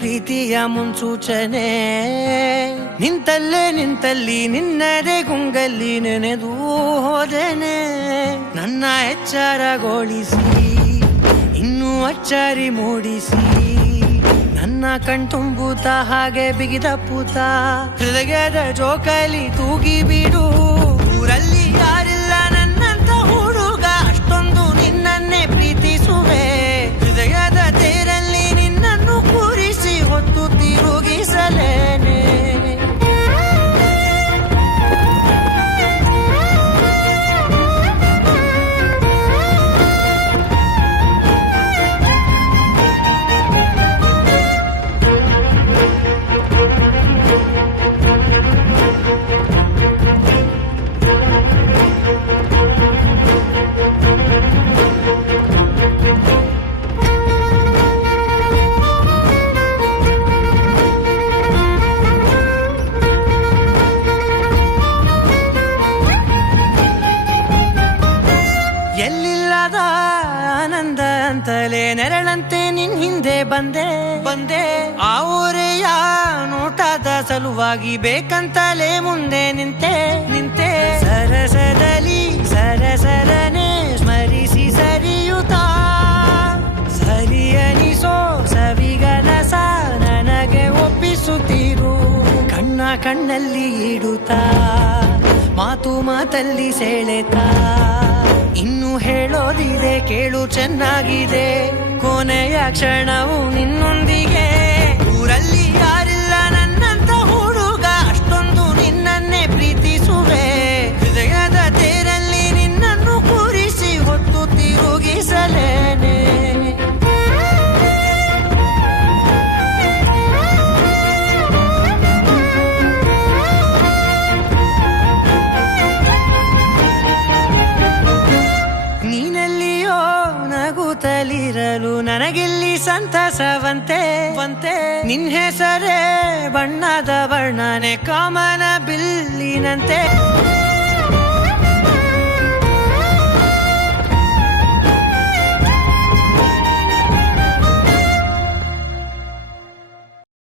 ಪ್ರೀತಿಯ ಮುನ್ಸೂಚನೆ. ನಿಂತಲ್ಲಿ ನಿನ್ನದೇ ಗುಂಗಲ್ಲಿ ನೆನೆದು ಹೋದೆನೆ. ನನ್ನ ಎಚ್ಚರಗೊಳಿಸಿ ಇನ್ನೂ ಅಚ್ಚರಿ ಮೂಡಿಸಿ, ನನ್ನ ಕಣ್ತುಂಬುತ್ತ ಹಾಗೆ ಬಿಗಿದಪ್ಪುತ್ತ ಹೃದಯದ ಜೋಕಾಲಿ ತೂಗಿ ಬಿಡು. ಊರಲ್ಲಿ ಯಾರಿಲ್ಲ ನನ್ನಂತ ಹುಡುಗ, ಅಷ್ಟೊಂದು ನಿನ್ನನ್ನೇ ಪ್ರೀತಿಸುವೆ. ಹೃದಯದ ತೇರಲ್ಲಿ ನಿನ್ನನ್ನು ಕೂರಿಸಿ ಹೊತ್ತು ತಿರುಗಿಸಲೇನೆ. ಎಲ್ಲಿಲ್ಲದ ಆನಂದ ಅಂತಲೇ ನೆರಳಂತೆ ನಿನ್ ಹಿಂದೆ ಬಂದೆ. ಆ ಊರೆಯ ನೋಟದ ಸಲುವಾಗಿ ಬೇಕಂತಲೇ ಮುಂದೆ ನಿಂತೆ. ಸರಸದಲ್ಲಿ ಸರಸರನೆ ಸ್ಮರಿಸಿ ಸರಿಯುತ್ತಾ, ಸರಿಯನಿಸೋ ಸವಿಗನಸ ನನಗೆ ಒಪ್ಪಿಸುತ್ತೀರು. ಕಣ್ಣಲ್ಲಿ ಇಡುತ್ತಾ, ಮಾತಲ್ಲಿ ಸೆಳೆತಾ, ಇನ್ನು ಹೇಳೋದಿದೆ ಕೇಳು ಚೆನ್ನಾಗಿದೆ. ಕೊನೆಯ ಕ್ಷಣವು ನಿನ್ನೊಂದಿಗೆ. ಊರಲ್ಲಿ ಯಾರಿಲ್ಲ ನನ್ನಂತ ಹುಡುಗ, ಅಷ್ಟೊಂದು ನಿನ್ನನ್ನೇ ಪ್ರೀತಿಸುವೆ. ಹೃದಯದ ತೇರಲ್ಲಿ ನಿನ್ನನ್ನು ಕೂರಿಸಿ ಹೊತ್ತು ತಿರುಗಿಸಲೇನೆ. ನಗುತ್ತಲಿರಲು ನನಗಿಲ್ಲಿ ಸಂತಸವಂತೆ. ನಿನ್ ಹೆಸರೇ ಬಣ್ಣದ ವರ್ಣನೆ ಕಾಮನ ಬಿಲ್ಲಿನಂತೆ.